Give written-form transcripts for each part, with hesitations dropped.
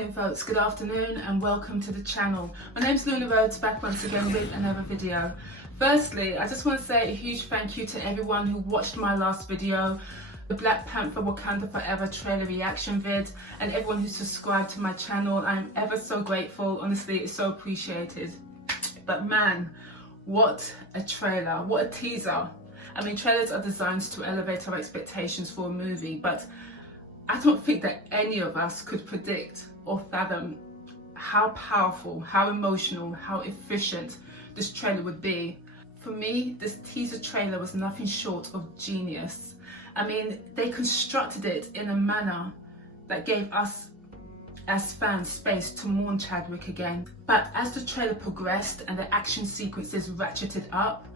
morning folks, good afternoon and welcome to the channel. My name's Luna Rhodes, back once again with another video. Firstly, I just want to say a huge thank you to everyone who watched my last video, the Black Panther Wakanda Forever trailer reaction vid, and everyone who subscribed to my channel. I'm ever so grateful, honestly, it's so appreciated. But man, what a trailer, what a teaser. I mean, trailers are designed to elevate our expectations for a movie, but I don't think that any of us could predict or fathom how powerful, how emotional, how efficient this trailer would be. For me, this teaser trailer was nothing short of genius. I mean, they constructed it in a manner that gave us as fans space to mourn Chadwick again. But as the trailer progressed and the action sequences ratcheted up,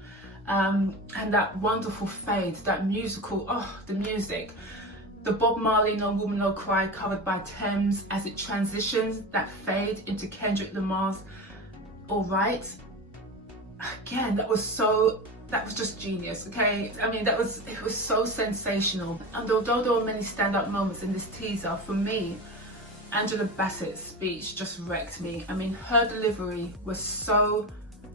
and that wonderful fade, that musical, the music, the Bob Marley No Woman No Cry covered by Thames, as it transitions, that fade into Kendrick Lamar's Alright. Again, that was just genius, okay? I mean, it was so sensational. And although there were many standout moments in this teaser, for me, Angela Bassett's speech just wrecked me. I mean, her delivery was so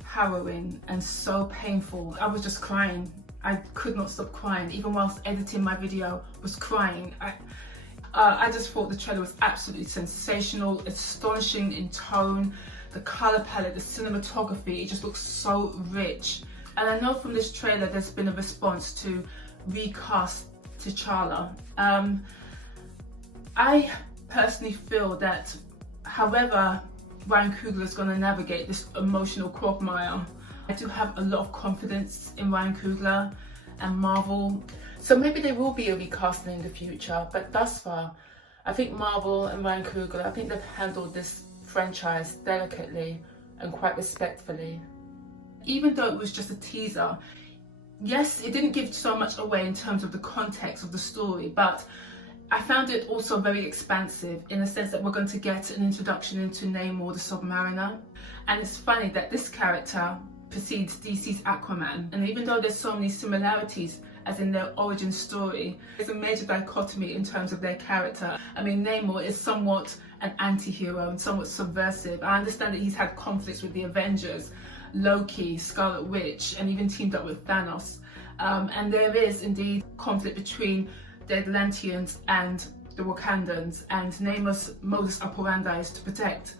harrowing and so painful. I was just crying. I could not stop crying, even whilst editing my video, was crying. I just thought the trailer was absolutely sensational, astonishing in tone, the colour palette, the cinematography, it just looks so rich. And I know from this trailer there's been a response to recast T'Challa. I personally feel that however Ryan Coogler is going to navigate this emotional quagmire, I do have a lot of confidence in Ryan Coogler and Marvel. So maybe there will be a recasting in the future, but thus far, I think Marvel and Ryan Coogler, I think they've handled this franchise delicately and quite respectfully. Even though it was just a teaser, yes, it didn't give so much away in terms of the context of the story, but I found it also very expansive in the sense that we're going to get an introduction into Namor the Submariner. And it's funny that this character precedes DC's Aquaman, and even though there's so many similarities as in their origin story, there's a major dichotomy in terms of their character. I mean, Namor is somewhat an anti-hero and somewhat subversive. I understand that he's had conflicts with the Avengers, Loki, Scarlet Witch, and even teamed up with Thanos. And there is indeed conflict between the Atlanteans and the Wakandans, and Namor's modus operandi is to protect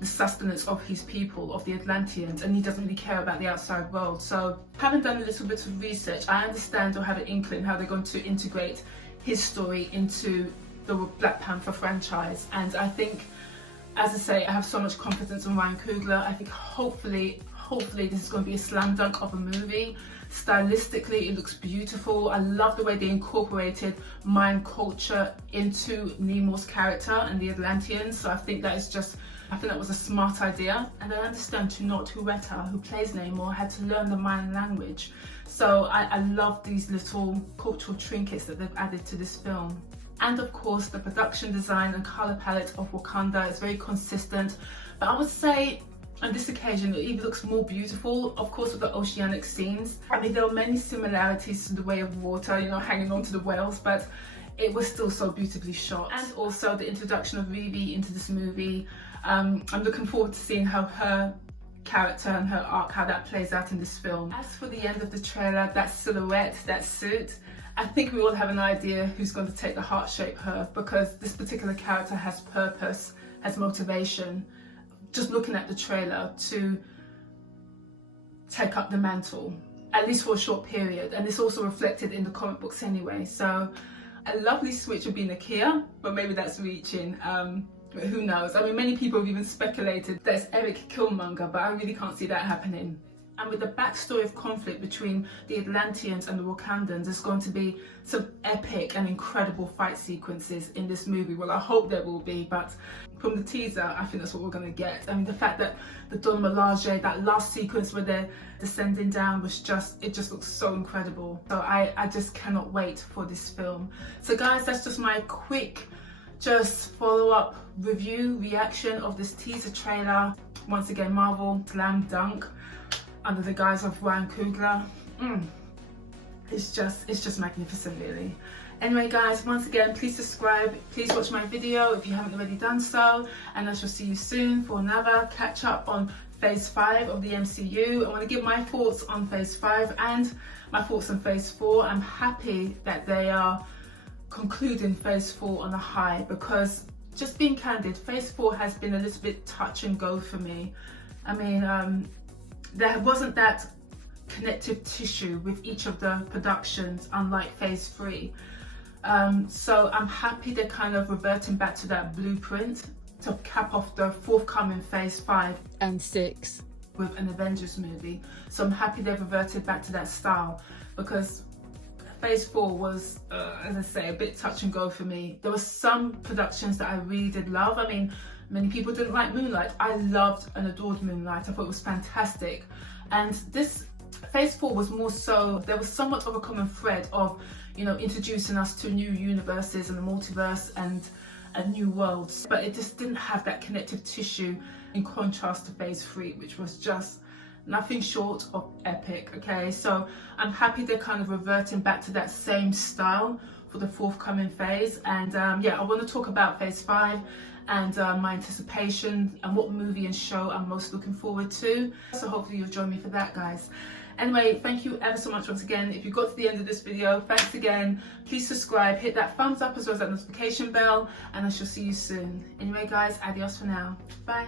the sustenance of his people, of the Atlanteans, and he doesn't really care about the outside world. So having done a little bit of research, I understand or have an inkling how they're going to integrate his story into the Black Panther franchise. And I think, as I say, I have so much confidence in Ryan Coogler. I think hopefully this is going to be a slam dunk of a movie. Stylistically, it looks beautiful. I love the way they incorporated Mayan culture into Namor's character and the Atlanteans. So I think that was a smart idea. And I understand Tunot Huerta, who plays Namor, had to learn the Mayan language. So I love these little cultural trinkets that they've added to this film. And of course, the production design and color palette of Wakanda is very consistent. But I would say on this occasion, it even looks more beautiful, of course, with the oceanic scenes. I mean, there are many similarities to the way of water, you know, hanging on to the whales, but it was still so beautifully shot. And also the introduction of Riri into this movie. I'm looking forward to seeing how her character and her arc, how that plays out in this film. As for the end of the trailer, that silhouette, that suit, I think we all have an idea who's going to take the heart-shaped her, because this particular character has purpose, has motivation. Just looking at the trailer, to take up the mantle, at least for a short period, and it's also reflected in the comic books anyway. So a lovely switch would be Nakia, but maybe that's reaching. Who knows? I mean, many people have even speculated that it's Eric Killmonger, but I really can't see that happening. And with the backstory of conflict between the Atlanteans and the Wakandans, there's going to be some epic and incredible fight sequences in this movie. Well, I hope there will be, but from the teaser, I think that's what we're going to get. I mean, the fact that the Don Melage, that last sequence where they're descending down, it just looks so incredible. So I just cannot wait for this film. So guys, that's just my quick follow-up review, reaction of this teaser trailer. Once again, Marvel, slam dunk, under the guise of Ryan Coogler. it's just magnificent, really. Anyway guys, once again, please subscribe, please watch my video if you haven't already done so, and I shall see you soon for another catch up on phase 5 of the MCU. I want to give my thoughts on phase 5 and my thoughts on phase 4. I'm happy that they are concluding phase 4 on a high, because just being candid, phase 4 has been a little bit touch and go for me. I mean, there wasn't that connective tissue with each of the productions, unlike phase 3. So I'm happy they're kind of reverting back to that blueprint to cap off the forthcoming phase 5 and 6 with an Avengers movie. So I'm happy they've reverted back to that style, because phase 4 was, as I say, a bit touch and go for me. There were some productions that I really did love. I mean, many people didn't like Moonlight. I loved and adored Moonlight. I thought it was fantastic. And this phase 4 was more so, there was somewhat of a common thread of, you know, introducing us to new universes and the multiverse and new worlds, but it just didn't have that connective tissue, in contrast to phase 3, which was just nothing short of epic. Okay, so I'm happy they're kind of reverting back to that same style for the forthcoming phase. And yeah, I want to talk about phase 5 and my anticipation and what movie and show I'm most looking forward to. So hopefully you'll join me for that, guys. Anyway, thank you ever so much once again. If you got to the end of this video, thanks again. Please subscribe, hit that thumbs up as well as that notification bell, and I shall see you soon. Anyway guys, adios for now. Bye.